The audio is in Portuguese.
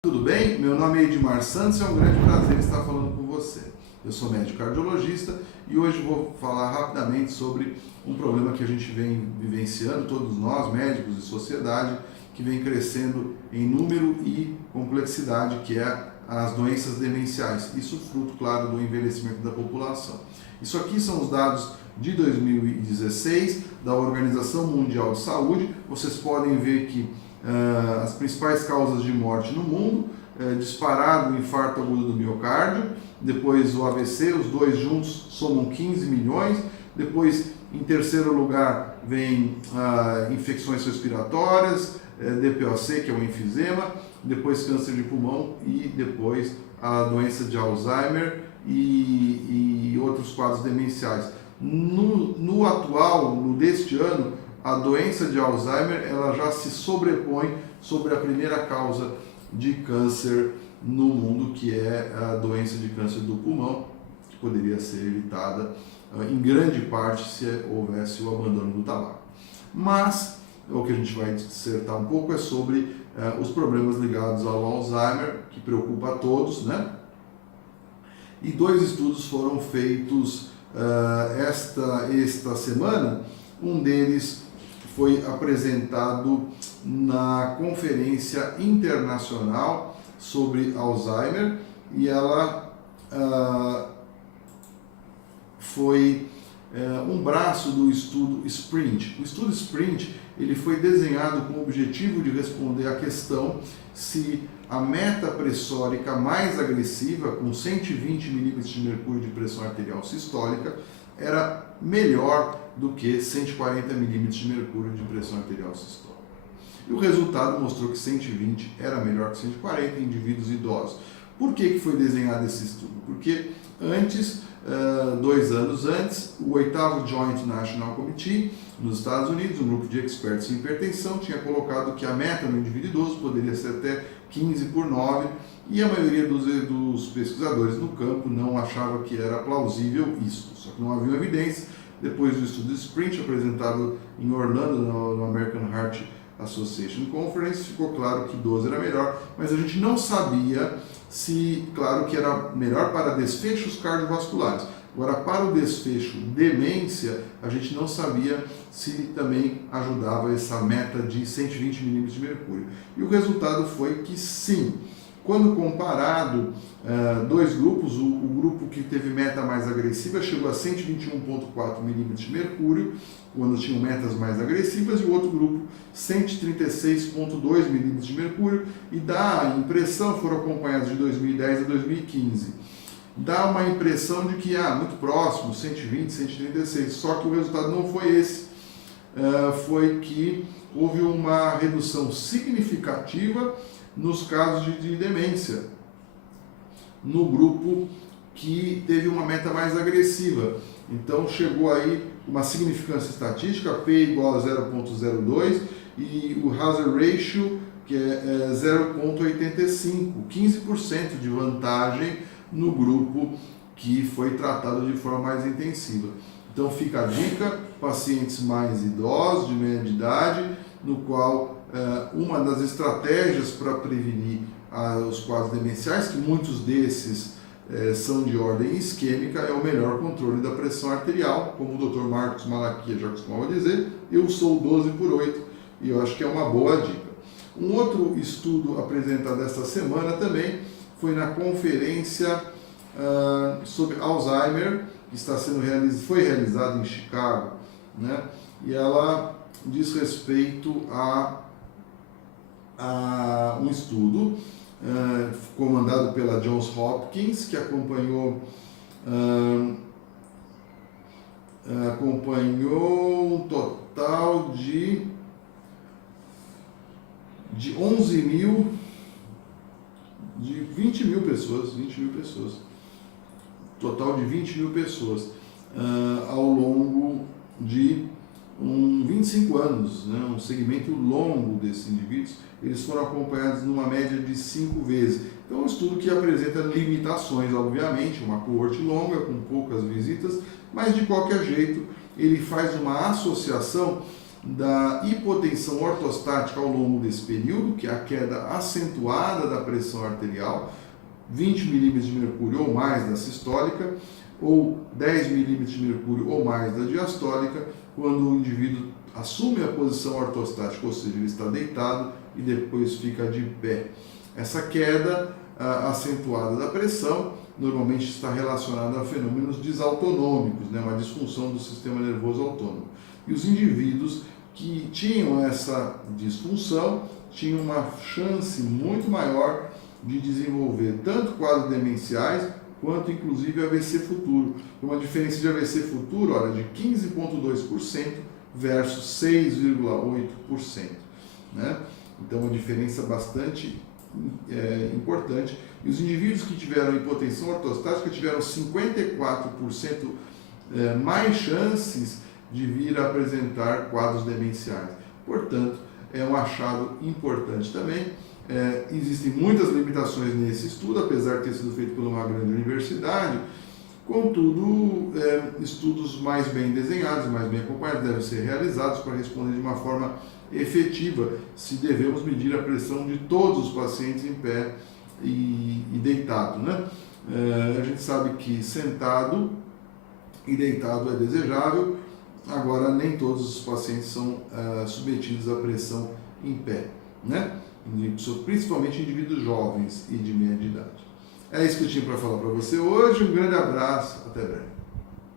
Tudo bem? Meu nome é Edmar Santos e é um grande prazer estar falando com você. Eu sou médico cardiologista e hoje vou falar rapidamente sobre um problema que a gente vem vivenciando, todos nós, médicos e sociedade, que vem crescendo em número e complexidade, que é as doenças demenciais. Isso fruto, claro, do envelhecimento da população. Isso aqui são os dados de 2016 da Organização Mundial de Saúde. Vocês podem ver que as principais causas de morte no mundo, disparado o infarto agudo do miocárdio, depois o AVC, os dois juntos somam 15 milhões, depois em terceiro lugar vem infecções respiratórias, DPOC, que é o enfisema, depois câncer de pulmão e depois a doença de Alzheimer e outros quadros demenciais. No atual, deste ano, a doença de Alzheimer ela já se sobrepõe sobre a primeira causa de câncer no mundo, que é a doença de câncer do pulmão, que poderia ser evitada em grande parte se houvesse o abandono do tabaco. Mas o que a gente vai dissertar um pouco é sobre os problemas ligados ao Alzheimer, que preocupa a todos, né? E dois estudos foram feitos esta semana. Um deles foi apresentado na Conferência Internacional sobre Alzheimer e ela foi um braço do estudo SPRINT. O estudo SPRINT ele foi desenhado com o objetivo de responder à questão se a meta pressórica mais agressiva, com 120 milímetros de mercúrio de pressão arterial sistólica, era melhor do que 140 milímetros de mercúrio de pressão arterial sistólica. E o resultado mostrou que 120 era melhor que 140 em indivíduos idosos. Por que foi desenhado esse estudo? Porque antes, 2 anos antes, o 8º Joint National Committee nos Estados Unidos, um grupo de expertos em hipertensão, tinha colocado que a meta no indivíduo idoso poderia ser até 15/9, e a maioria dos pesquisadores no campo não achava que era plausível isso, só que não havia evidência. Depois do estudo SPRINT, apresentado em Orlando, no American Heart Association Conference, ficou claro que 12 era melhor, mas a gente não sabia se, claro, que era melhor para desfechos cardiovasculares. Agora, para o desfecho demência, a gente não sabia se também ajudava essa meta de 120 milímetros de mercúrio. E o resultado foi que sim. Quando comparado dois grupos, o grupo que teve meta mais agressiva chegou a 121,4 milímetros de mercúrio, quando tinham metas mais agressivas, e o outro grupo 136,2 milímetros de mercúrio, e dá a impressão, foram acompanhados de 2010 a 2015, dá uma impressão de que muito próximo, 120, 136, só que o resultado não foi esse. Foi que houve uma redução significativa nos casos de demência, no grupo que teve uma meta mais agressiva. Então chegou aí uma significância estatística, P igual a 0,02, e o hazard ratio, que é 0,85, 15% de vantagem no grupo que foi tratado de forma mais intensiva. Então fica a dica, pacientes mais idosos, de média de idade, no qual uma das estratégias para prevenir os quadros demenciais, que muitos desses são de ordem isquêmica, é o melhor controle da pressão arterial, como o Dr. Marcos Malaquia já costumava dizer, eu sou 12/8 e eu acho que é uma boa dica. Um outro estudo apresentado esta semana também foi na conferência sobre Alzheimer, que foi realizada em Chicago, né? E ela diz respeito a um estudo comandado pela Johns Hopkins, que acompanhou um total de 20 mil pessoas, total de 20 mil pessoas ao longo de 25 anos, né, um segmento longo desses indivíduos. Eles foram acompanhados numa média de 5 vezes. Então é um estudo que apresenta limitações, obviamente, uma coorte longa, com poucas visitas, mas de qualquer jeito ele faz uma associação da hipotensão ortostática ao longo desse período, que é a queda acentuada da pressão arterial, 20 milímetros de mercúrio ou mais da sistólica, ou 10 milímetros de mercúrio ou mais da diastólica, quando o indivíduo assume a posição ortostática, ou seja, ele está deitado e depois fica de pé. Essa queda acentuada da pressão normalmente está relacionada a fenômenos desautonômicos, né, uma disfunção do sistema nervoso autônomo. E os indivíduos que tinham essa disfunção tinham uma chance muito maior de desenvolver tanto quadros demenciais quanto inclusive AVC futuro. Uma diferença de AVC futuro, olha, de 15,2% versus 6,8%. Né? Então, uma diferença bastante importante. E os indivíduos que tiveram hipotensão ortostática tiveram 54% mais chances de vir a apresentar quadros demenciais. Portanto, é um achado importante também. Existem muitas limitações nesse estudo, apesar de ter sido feito por uma grande universidade. Contudo, estudos mais bem desenhados, mais bem acompanhados devem ser realizados para responder de uma forma efetiva se devemos medir a pressão de todos os pacientes em pé e deitado, né? A gente sabe que sentado e deitado é desejável, agora nem todos os pacientes são submetidos à pressão em pé, né? Principalmente indivíduos jovens e de média idade. É isso que eu tinha para falar para você hoje, um grande abraço, até breve.